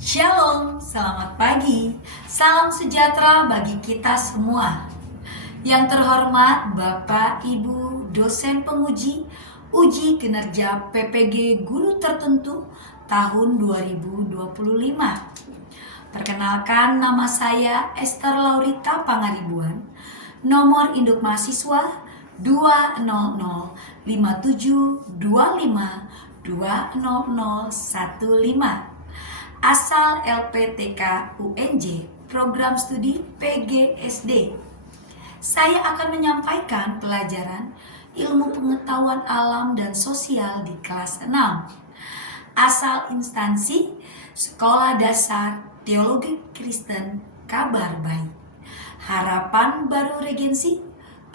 Shalom, selamat pagi. Salam sejahtera bagi kita semua. Yang terhormat Bapak, Ibu, dosen penguji, uji kinerja PPG Guru Tertentu tahun 2025. Perkenalkan, nama saya Esther Laurita Pangaribuan. Nomor induk mahasiswa 2005725200015. Asal LPTK UNJ, Program Studi PGSD. Saya akan menyampaikan pelajaran ilmu pengetahuan alam dan sosial di kelas 6. Asal instansi Sekolah Dasar Teologi Kristen Kabar Baik. Harapan Baru Regensi,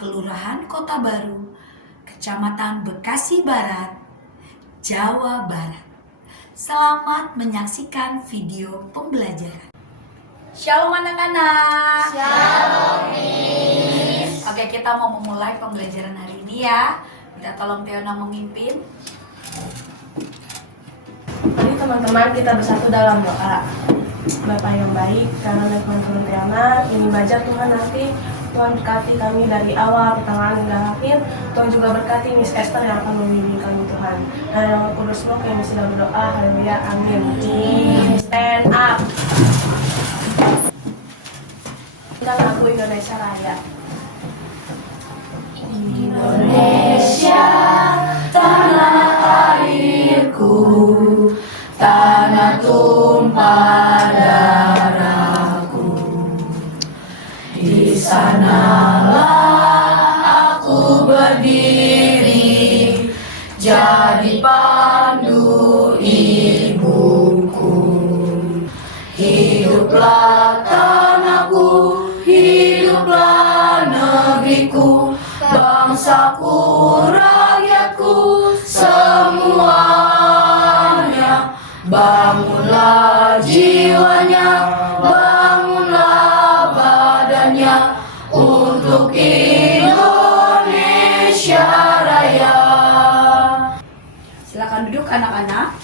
Kelurahan Kota Baru, Kecamatan Bekasi Barat, Jawa Barat. Selamat menyaksikan video pembelajaran. Shalom anak-anak. Shalom, Miss. Oke, kita mau memulai pembelajaran hari ini ya. Minta tolong Teona memimpin. Mari teman-teman kita bersatu dalam doa. Bapak yang baik, karena teman-teman Teona, ini baca Tuhan nanti. Tuhan berkati kami dari awal, pertengahan hingga akhir. Tuhan juga berkati Miss Esther yang akan membimbing kami Tuhan. Dan yang kudusmu kami sedang berdoa, haleluya, amin. Stand up. Kita lagu Indonesia Raya. Indonesia, tanah airku, tanah tumpah darahku. Di sanalah aku berdiri, jadi pandu ibuku. Hiduplah tanahku, hiduplah negeriku, bangsaku, rakyatku, semuanya. Bangunlah jiwanya, bangunlah badannya, untuk Indonesia Raya. Silakan duduk anak-anak.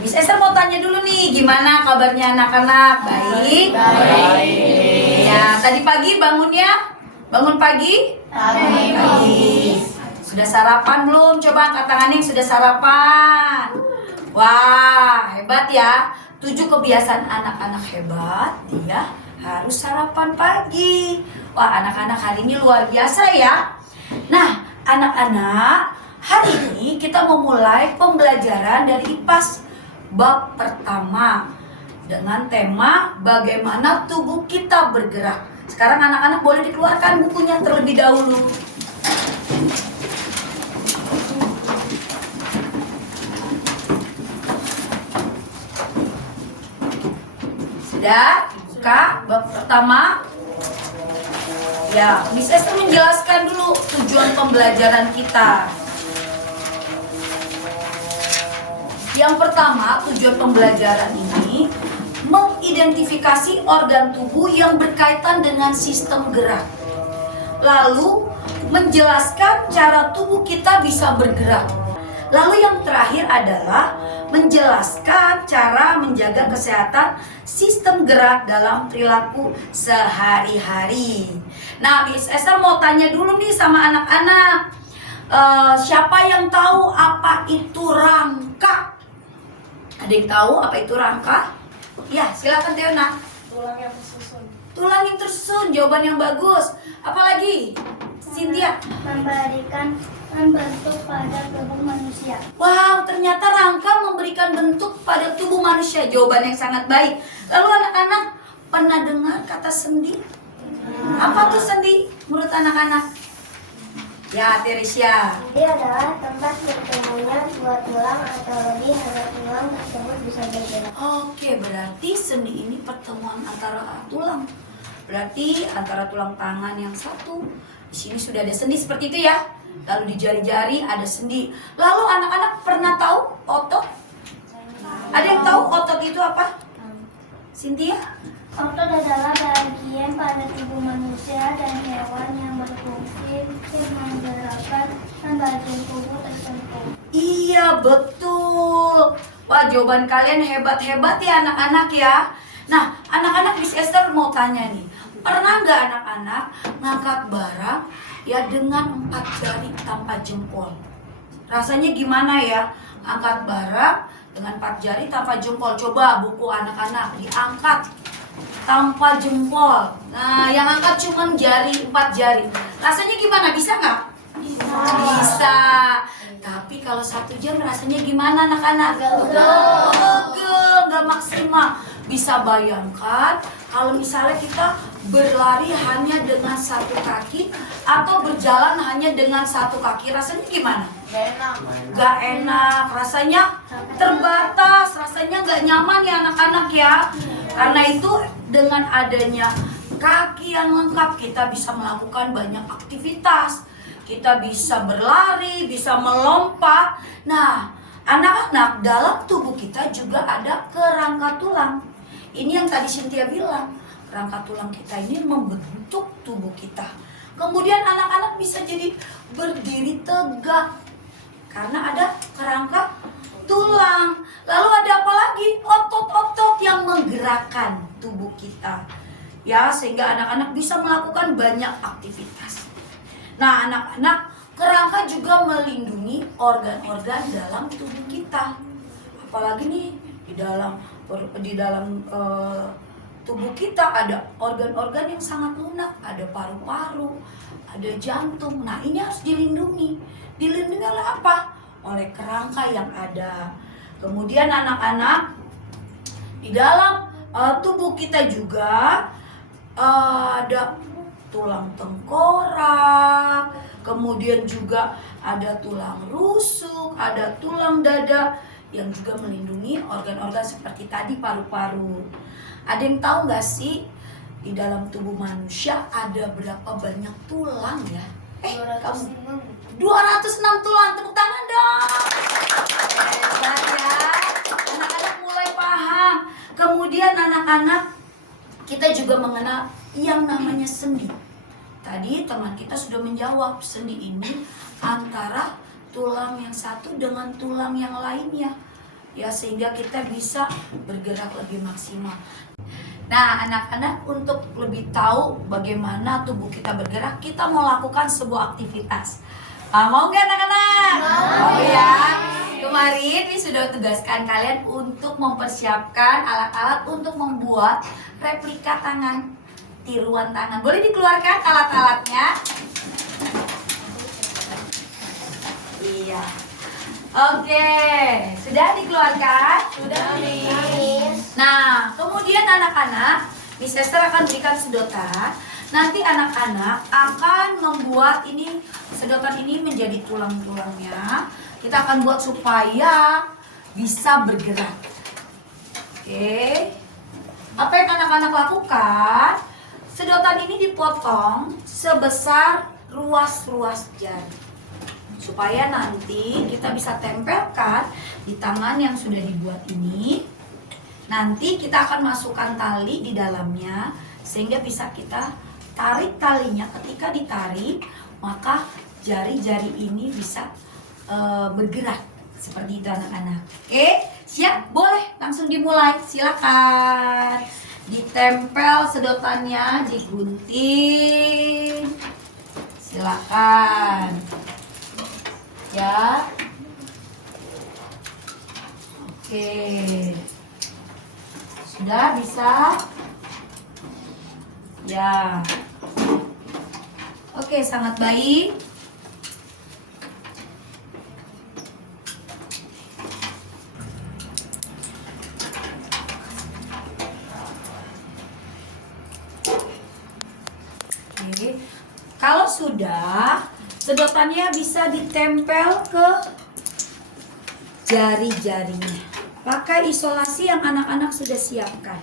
Miss Esther mau tanya dulu nih, gimana kabarnya anak-anak? Baik? Baik. Ya, tadi pagi bangunnya? Bangun pagi? Pagi. Sudah sarapan belum? Coba angkat tangannya yang sudah sarapan. Wah, hebat ya. 7 kebiasaan anak-anak hebat, dia harus sarapan pagi. Wah, anak-anak hari ini luar biasa ya. Nah, anak-anak, hari ini kita memulai pembelajaran dari IPAS bab pertama dengan tema bagaimana tubuh kita bergerak. Sekarang anak-anak boleh dikeluarkan bukunya terlebih dahulu. Sudah dibuka bab pertama. Ya, Miss Esther menjelaskan dulu tujuan pembelajaran kita. Yang pertama, tujuan pembelajaran ini mengidentifikasi organ tubuh yang berkaitan dengan sistem gerak. Lalu, menjelaskan cara tubuh kita bisa bergerak. Lalu yang terakhir adalah menjelaskan cara menjaga kesehatan sistem gerak dalam perilaku sehari-hari. Nah, Miss Esther mau tanya dulu nih sama anak-anak. Siapa yang tahu apa itu rangka? Ada yang tahu apa itu rangka? Ya, silakan Teona. Tulang yang tersusun. Tulang yang tersusun, jawaban yang bagus. Apalagi? Cynthia. Memberikan bentuk pada tubuh manusia. Wow, ternyata rangka memberikan bentuk pada tubuh manusia. Jawaban yang sangat baik. Lalu anak-anak pernah dengar kata sendi? Apa tuh sendi menurut anak-anak? Ya, Teresia. Sendi adalah tempat bertemunya dua tulang atau lebih agar tulang tersebut bisa bergerak. Oke, berarti sendi ini pertemuan antara tulang. Berarti antara tulang tangan yang satu. Di sini sudah ada sendi seperti itu ya. Lalu di jari-jari ada sendi. Lalu anak-anak pernah tahu otot? Ada yang tahu otot itu apa? Cynthia? Otot adalah bagian pada tubuh manusia dan hewan yang berfungsi menggerakkan bagian tubuh tertentu. Iya, betul. Wah, jawaban kalian hebat-hebat ya anak-anak ya. Nah, anak-anak Miss Esther mau tanya nih, pernah nggak anak-anak ngangkat barang ya dengan 4 jari tanpa jempol? Rasanya gimana ya? Angkat barang dengan 4 jari tanpa jempol. Coba buku anak-anak diangkat tanpa jempol. Nah, yang angkat cuma 4 jari. Rasanya gimana? Bisa nggak? Bisa. Tapi kalau 1 jam rasanya gimana anak-anak? Pegel, nggak maksimal. Bisa bayangkan kalau misalnya kita berlari hanya dengan 1 kaki atau berjalan hanya dengan 1 kaki, rasanya gimana? Gak enak, rasanya terbatas, rasanya gak nyaman ya anak-anak ya. Karena itu dengan adanya kaki yang lengkap kita bisa melakukan banyak aktivitas. Kita bisa berlari, bisa melompat. Nah, anak-anak, dalam tubuh kita juga ada kerangka tulang. Ini yang tadi Cynthia bilang, kerangka tulang kita ini membentuk tubuh kita. Kemudian anak-anak bisa jadi berdiri tegak karena ada kerangka tulang. Lalu ada apa lagi? Otot-otot yang menggerakkan tubuh kita. Ya, sehingga anak-anak bisa melakukan banyak aktivitas. Nah, anak-anak, kerangka juga melindungi organ-organ dalam tubuh kita. Apalagi nih di dalam tubuh kita ada organ-organ yang sangat lunak, ada paru-paru, ada jantung. Nah, ini harus dilindungi. Dilindungi oleh apa? Oleh kerangka yang ada. Kemudian anak-anak, di dalam tubuh kita juga ada tulang tengkorak, kemudian juga ada tulang rusuk, ada tulang dada yang juga melindungi organ-organ seperti tadi paru-paru. Ada yang tahu nggak sih di dalam tubuh manusia ada berapa banyak tulang ya? Kamu 206 tulang, tepuk tangan dong. Hebat ya. Anak-anak mulai paham. Kemudian anak-anak, kita juga mengenal yang namanya sendi. Tadi teman kita sudah menjawab, sendi ini antara tulang yang satu dengan tulang yang lainnya. Ya, sehingga kita bisa bergerak lebih maksimal. Nah, anak-anak, untuk lebih tahu bagaimana tubuh kita bergerak, kita mau lakukan sebuah aktivitas. Mau nggak anak-anak? Mau ya. Kemarin ini sudah tugaskan kalian untuk mempersiapkan alat-alat untuk membuat replika tangan, tiruan tangan. Boleh dikeluarkan alat-alatnya? Iya. Oke, sudah dikeluarkan? Sudah, Miss. Nah, kemudian anak-anak, Miss Esther akan berikan sedotan. Nanti anak-anak akan membuat ini, sedotan ini menjadi tulang-tulangnya. Kita akan buat supaya bisa bergerak. Oke. Apa yang anak-anak lakukan? Sedotan ini dipotong sebesar ruas-ruas jari, supaya nanti kita bisa tempelkan di tangan yang sudah dibuat ini. Nanti kita akan masukkan tali di dalamnya sehingga bisa kita tarik talinya. Ketika ditarik, maka jari-jari ini bisa bergerak seperti itu anak-anak. Oke, siap? Boleh langsung dimulai. Silakan. Ditempel sedotannya, digunting. Silakan. Ya. Oke. Sudah bisa? Ya. Oke, sangat baik. Oke. Kalau sudah, sedotannya bisa ditempel ke jari-jarinya. Pakai isolasi yang anak-anak sudah siapkan.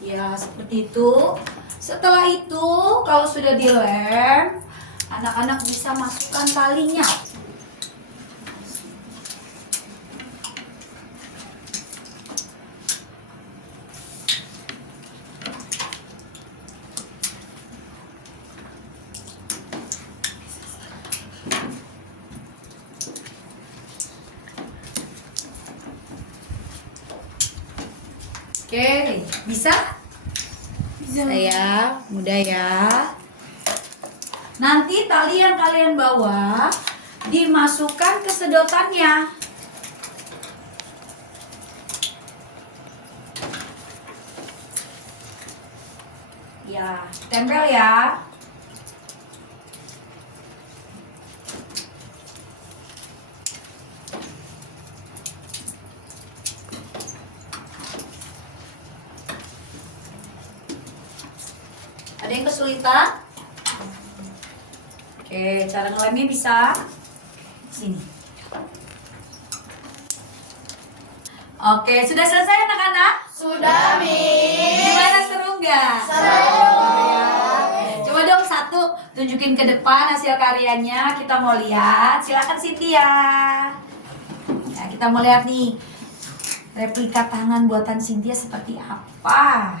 Ya, seperti itu. Setelah itu, kalau sudah dilem, anak-anak bisa masukkan talinya. Oke, bisa? Saya mudah ya. Nanti tali yang kalian bawa dimasukkan ke sedotannya. Ya, tempel ya. Ada yang kesulitan? Oke, cara ngelemnya bisa sini. Oke, sudah selesai anak-anak? Sudah, Gimana, seru nggak? Seru. Coba dong satu tunjukin ke depan hasil karyanya. Kita mau lihat. Silakan Cynthia. Ya, kita mau lihat nih replika tangan buatan Cynthia seperti apa.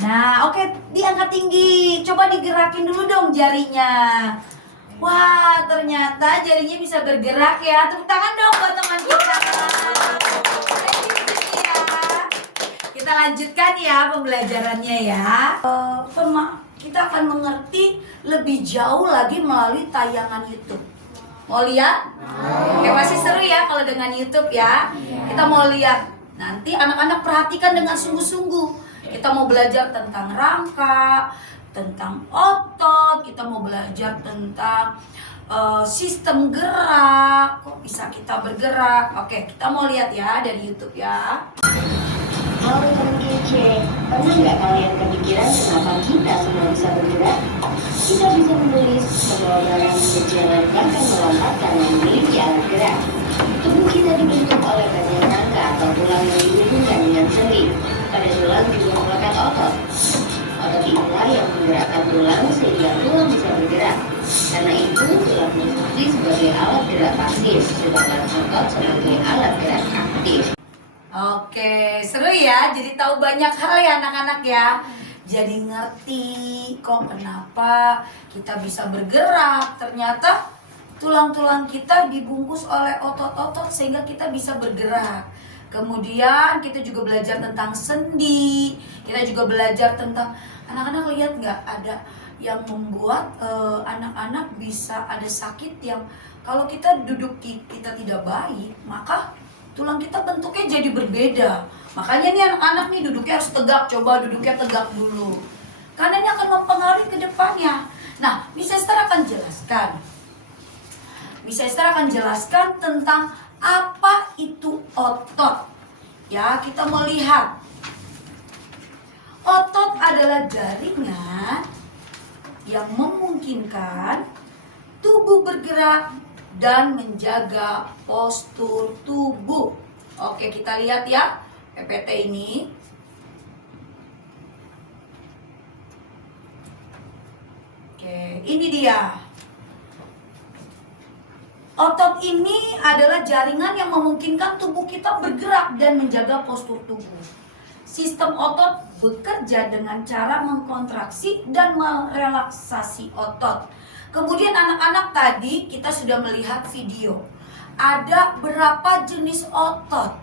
Nah, oke, diangkat tinggi. Coba digerakin dulu dong jarinya. Wah, ternyata jarinya bisa bergerak ya. Tepuk tangan dong buat teman kita. Thank you, Cynthia. Kita lanjutkan ya pembelajarannya ya. Kita akan mengerti lebih jauh lagi melalui tayangan YouTube. Mau lihat? Oke, pasti seru ya kalau dengan YouTube ya. Kita mau lihat. Nanti anak-anak perhatikan dengan sungguh-sungguh. Kita mau belajar tentang rangka, tentang otot, kita mau belajar tentang sistem gerak. Kok bisa kita bergerak? Oke, kita mau lihat ya dari YouTube ya. Halo teman kece, pernah nggak kalian kepikiran kenapa kita semua bisa bergerak? Kita bisa menulis, membawa barang, berjalan, bahkan melompat karena memiliki alat gerak. Tubuh kita dibentuk oleh banyak rangka atau tulang yang dihubungkan dengan sendi. Pada tulang juga melekat otot. Otot inilah yang menggerakkan tulang sehingga tulang bisa bergerak. Karena itu, tulang berfungsi sebagai alat gerak pasif, sedangkan otot sebagai alat gerak aktif. Oke, seru ya. Jadi tahu banyak hal ya anak-anak ya. Jadi ngerti kok kenapa kita bisa bergerak. Ternyata tulang-tulang kita dibungkus oleh otot-otot sehingga kita bisa bergerak. Kemudian kita juga belajar tentang sendi. Kita juga belajar tentang, anak-anak lihat nggak ada yang membuat anak-anak bisa ada sakit yang kalau kita duduk kita tidak baik, maka tulang kita bentuknya jadi berbeda. Makanya nih anak-anak nih duduknya harus tegak. Coba duduknya tegak dulu. Karena ini akan mempengaruhi ke depannya. Nah, Miss Esther akan jelaskan. Miss Esther akan jelaskan tentang apa itu otot. Ya, kita mau lihat. Otot adalah jaringan yang memungkinkan tubuh bergerak dan menjaga postur tubuh. Oke, kita lihat ya PPT ini. Oke, ini dia. Otot ini adalah jaringan yang memungkinkan tubuh kita bergerak dan menjaga postur tubuh. Sistem otot bekerja dengan cara mengkontraksi dan merelaksasi otot. Kemudian anak-anak tadi kita sudah melihat video. Ada berapa jenis otot?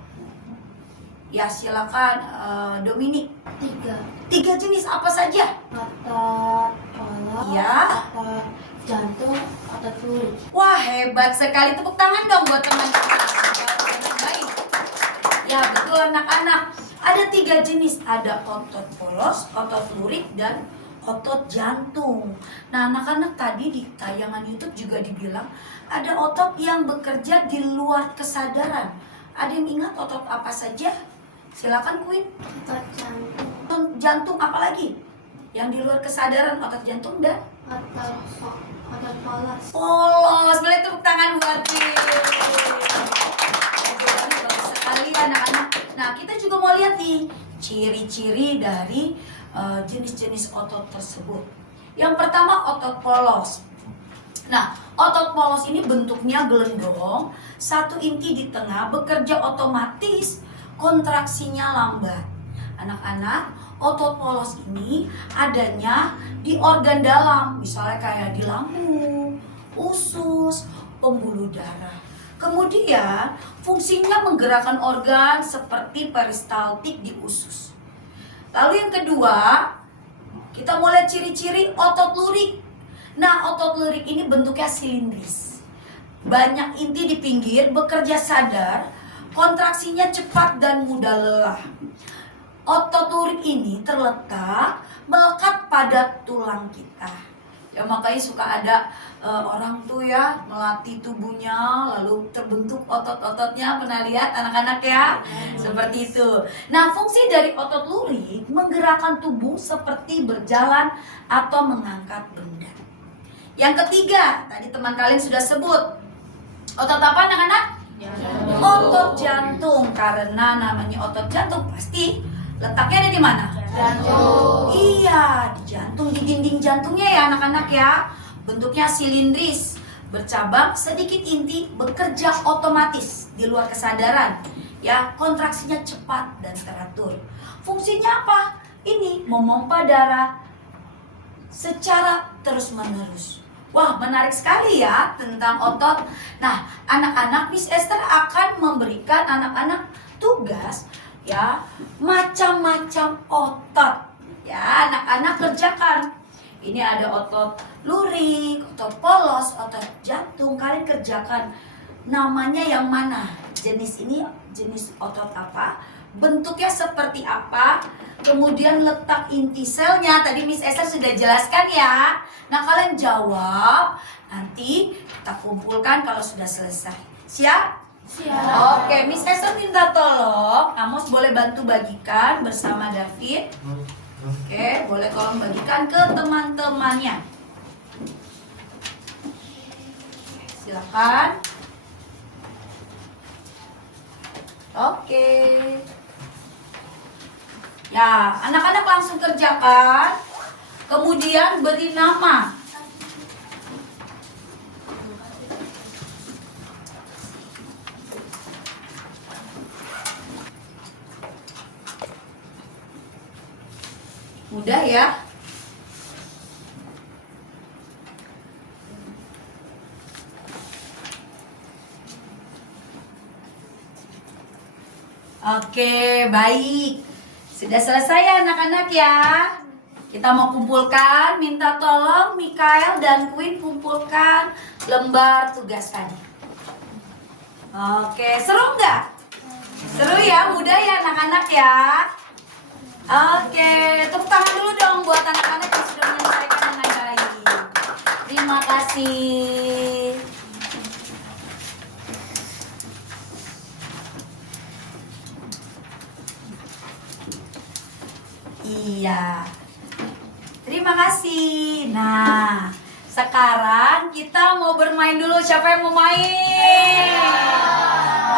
Ya silakan Dominik. 3 jenis apa saja? Otot polos, Ya. otot jantung, otot kulit. Wah, hebat sekali. Tepuk tangan dong buat teman-teman. Baik. Ya betul anak-anak. Ada 3 jenis. Ada otot polos, otot lurik, dan otot jantung. Nah, anak-anak tadi di tayangan YouTube juga dibilang ada otot yang bekerja di luar kesadaran. Ada yang ingat otot apa saja? Silakan Queen. Otot jantung, Otot jantung apa lagi? Yang di luar kesadaran, otot jantung dan otot polos. polos. Boleh tepuk tangan buat Queen. Jawabannya bagus sekali anak-anak. Nah, kita juga mau lihat nih ciri-ciri dari jenis-jenis otot tersebut. Yang pertama otot polos. Nah, otot polos ini bentuknya gelendong, satu inti di tengah, bekerja otomatis, kontraksinya lambat. Anak-anak, otot polos ini adanya di organ dalam, misalnya kayak di lambung, usus, pembuluh darah. Kemudian, fungsinya menggerakkan organ seperti peristaltik di usus. Lalu yang kedua, kita mulai ciri-ciri otot lurik. Nah, otot lurik ini bentuknya silindris. Banyak inti di pinggir, bekerja sadar, kontraksinya cepat dan mudah lelah. Otot lurik ini melekat pada tulang kita. Ya makanya suka ada orang tuh ya melatih tubuhnya lalu terbentuk otot-ototnya, pernah lihat anak-anak ya? Seperti itu. Nah, fungsi dari otot lurik menggerakkan tubuh seperti berjalan atau mengangkat benda. Yang ketiga, tadi teman kalian sudah sebut. Otot apa anak-anak? Otot jantung. Karena namanya otot jantung pasti letaknya ada di mana? Jantung. Iya, di jantung, di dinding jantungnya ya anak-anak ya. Bentuknya silindris, bercabang, sedikit inti, bekerja otomatis di luar kesadaran. Ya, kontraksinya cepat dan teratur. Fungsinya apa? Ini memompa darah secara terus-menerus. Wah, menarik sekali ya tentang otot. Nah, anak-anak, Miss Esther akan memberikan anak-anak tugas ya, macam-macam otot. Ya, anak-anak kerjakan. Ini ada otot lurik, otot polos, otot jantung. Kalian kerjakan. Namanya yang mana? Jenis ini jenis otot apa? Bentuknya seperti apa? Kemudian letak inti selnya. Tadi Miss Esther sudah jelaskan ya. Nah, kalian jawab. Nanti kita kumpulkan kalau sudah selesai. Siap? Siap. Oke, Miss Esther minta tolong Amos boleh bantu bagikan bersama David. Oke, boleh tolong bagikan ke teman-temannya. Silakan. Oke. Ya, anak-anak langsung kerjakan. Kemudian beri nama. Mudah ya. Oke, baik. Sudah selesai ya anak-anak ya. Kita mau kumpulkan, minta tolong Mikael dan Queen kumpulkan lembar tugas tadi. Oke, seru nggak? Seru ya, mudah ya anak-anak ya. Oke, tepuk tangan dulu dong buat anak-anak yang sudah menyelesaikan dengan baik. Terima kasih. Iya. Terima kasih. Nah, sekarang kita mau bermain dulu. Siapa yang mau main?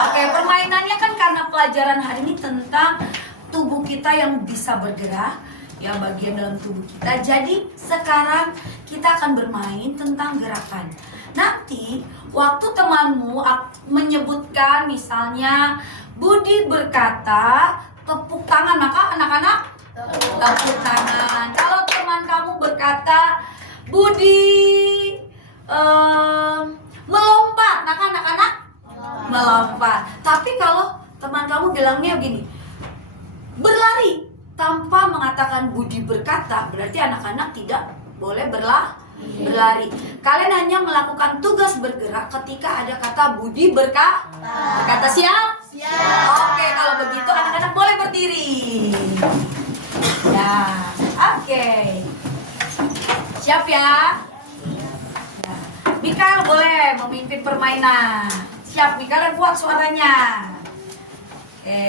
Oke, permainannya kan karena pelajaran hari ini tentang tubuh kita yang bisa bergerak, ya bagian dalam tubuh kita. Jadi sekarang kita akan bermain tentang gerakan. Nanti waktu temanmu menyebutkan misalnya Budi berkata tepuk tangan, maka anak-anak tepuk tangan. Kalau teman kamu berkata Budi melompat, maka anak-anak melompat. Tapi kalau teman kamu bilangnya gini, berlari tanpa mengatakan Budi berkata, berarti anak-anak tidak boleh berlari. Kalian hanya melakukan tugas bergerak ketika ada kata Budi berkata. Siap? Siap. Oke, kalau begitu anak-anak boleh berdiri. Ya, oke. Siap ya? Nah, Mikael boleh memimpin permainan. Siap, Mikael yang kuat suaranya. Oke.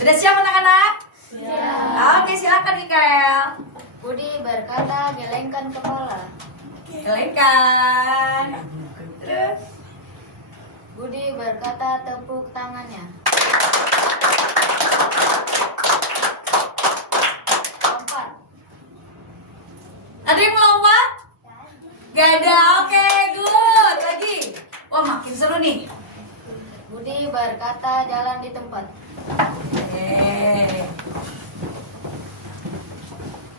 Sudah siap anak-anak? Siap. Oke, silakan Mikael. Budi berkata, gelengkan kepala. Gelengkan. Terus. Budi berkata, tepuk tangannya. Lompat. Ada yang melompat? Gak ada. Oke, good. Lagi. Wah, makin seru nih. Budi berkata, jalan di tempat.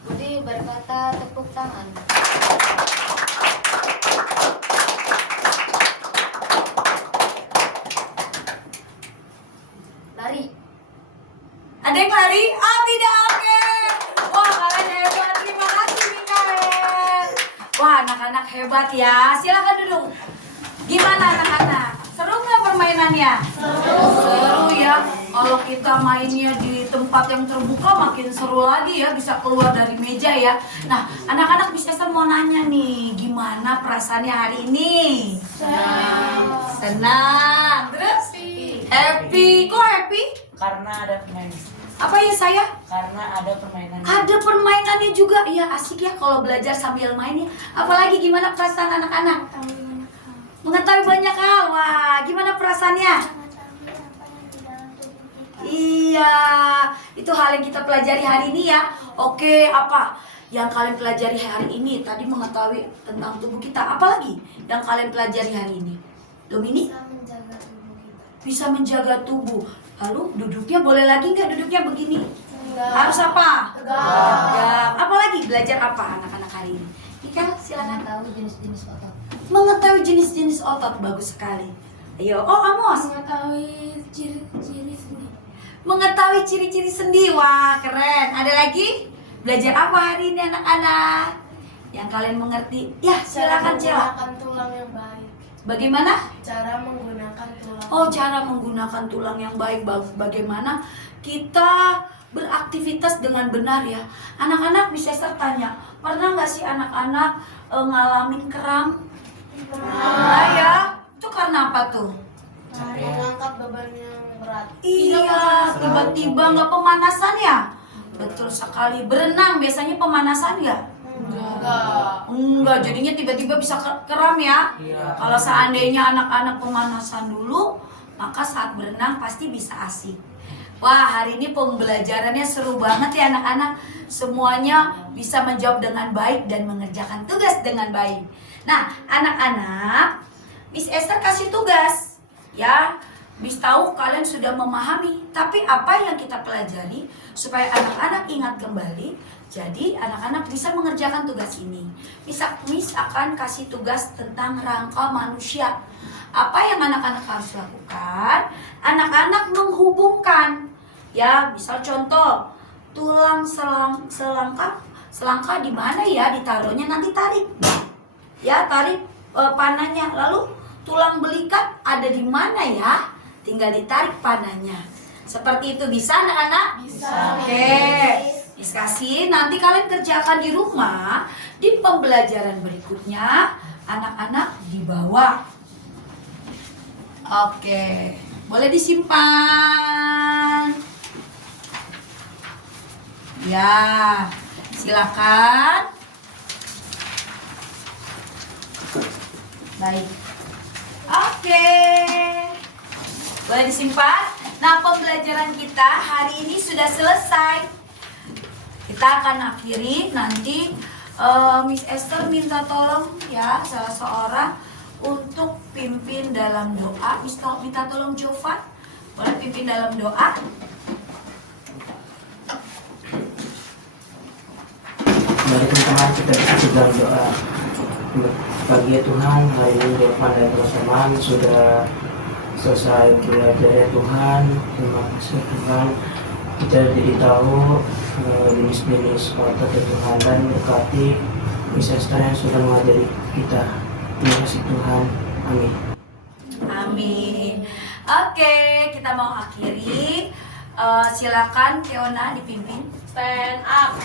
Budi berkata, tepuk tangan. Lari. Ada yang lari? hebat ya. Silakan duduk. Gimana anak-anak? Seru nggak permainannya? Seru ya. Kalau kita mainnya di tempat yang terbuka makin seru lagi ya, bisa keluar dari meja ya. Nah, anak-anak bisa mau nanya nih, gimana perasaannya hari ini? Senang. Terus? Happy. Kok happy? Karena ada permainan. Apa ya saya? Karena ada permainan. Ada permainannya juga. Iya, asik ya kalau belajar sambil main ya. Apalagi gimana perasaan anak-anak? Mengetahui banyak hal. Wah, gimana perasaannya? Iya, itu hal yang kita pelajari hari ini ya. Oke, apa yang kalian pelajari hari ini? Tadi mengetahui tentang tubuh kita. Apa lagi yang kalian pelajari hari ini? Domini? Bisa menjaga tubuh. Lalu duduknya boleh lagi nggak duduknya begini? Harus apa? Tegap. Apa lagi? Belajar apa anak-anak hari ini? Ika, silakan. Tahu jenis-jenis otot. Mengetahui jenis-jenis otot, bagus sekali. Ayo, oh Amos. Mengetahui ciri-ciri sendi. Mengetahui ciri-ciri sendi, wah keren. Ada lagi? Belajar apa hari ini anak-anak? Yang kalian mengerti? Ya, silakan Cela. Menggunakan tulang yang baik. Bagaimana? Cara menggunakan tulang. Oh, cara menggunakan tulang yang baik. Bagaimana kita beraktivitas dengan benar ya. Anak-anak bisa tanya, pernah nggak sih anak-anak ngalamin kram? Nah ya, itu karena apa tuh? Mengangkat beban yang berat. Iya, tiba-tiba nggak pemanasan ya? Betul sekali. Berenang biasanya pemanasan nggak? Enggak, jadinya tiba-tiba bisa kram ya. Iya. Kalau seandainya anak-anak pemanasan dulu, maka saat berenang pasti bisa asik. Wah, hari ini pembelajarannya seru banget ya anak-anak. Semuanya bisa menjawab dengan baik dan mengerjakan tugas dengan baik. Nah, anak-anak, Miss Esther kasih tugas. Ya, Miss tahu kalian sudah memahami. Tapi apa yang kita pelajari supaya anak-anak ingat kembali. Jadi anak-anak bisa mengerjakan tugas ini. Miss akan kasih tugas tentang rangka manusia. Apa yang anak-anak harus lakukan? Anak-anak menghubungkan. Ya, misal contoh, tulang selangka di mana ya ditaruhnya, nanti tarik. Ya, tarik panahnya. Lalu tulang belikat ada di mana ya? Tinggal ditarik panahnya. Seperti itu bisa anak-anak? Bisa. Oke. Diskusi nanti kalian kerjakan di rumah. Di pembelajaran berikutnya anak-anak dibawa. Oke, boleh disimpan. Ya, silakan. Baik. Oke. Boleh disimpan. Nah, pembelajaran kita hari ini sudah selesai. Kita akan akhiri nanti. Miss Esther minta tolong ya salah seorang untuk pimpin dalam doa. Miss minta tolong Jovan, boleh pimpin dalam doa. Mari teman-teman kita bersatu dalam doa. Bagi ya Tuhan, hari ini Jovan dan teman-teman sudah selesai belajar ya Tuhan. Terima kasih Tuhan, kita jadi tahu jenis-jenis otot ya Tuhan, dan berkati Miss Esther yang sudah mengajari kita. Terima kasih Tuhan, amin. Amin. Oke, kita mau akhiri. Silakan Keona dipimpin. Stand up.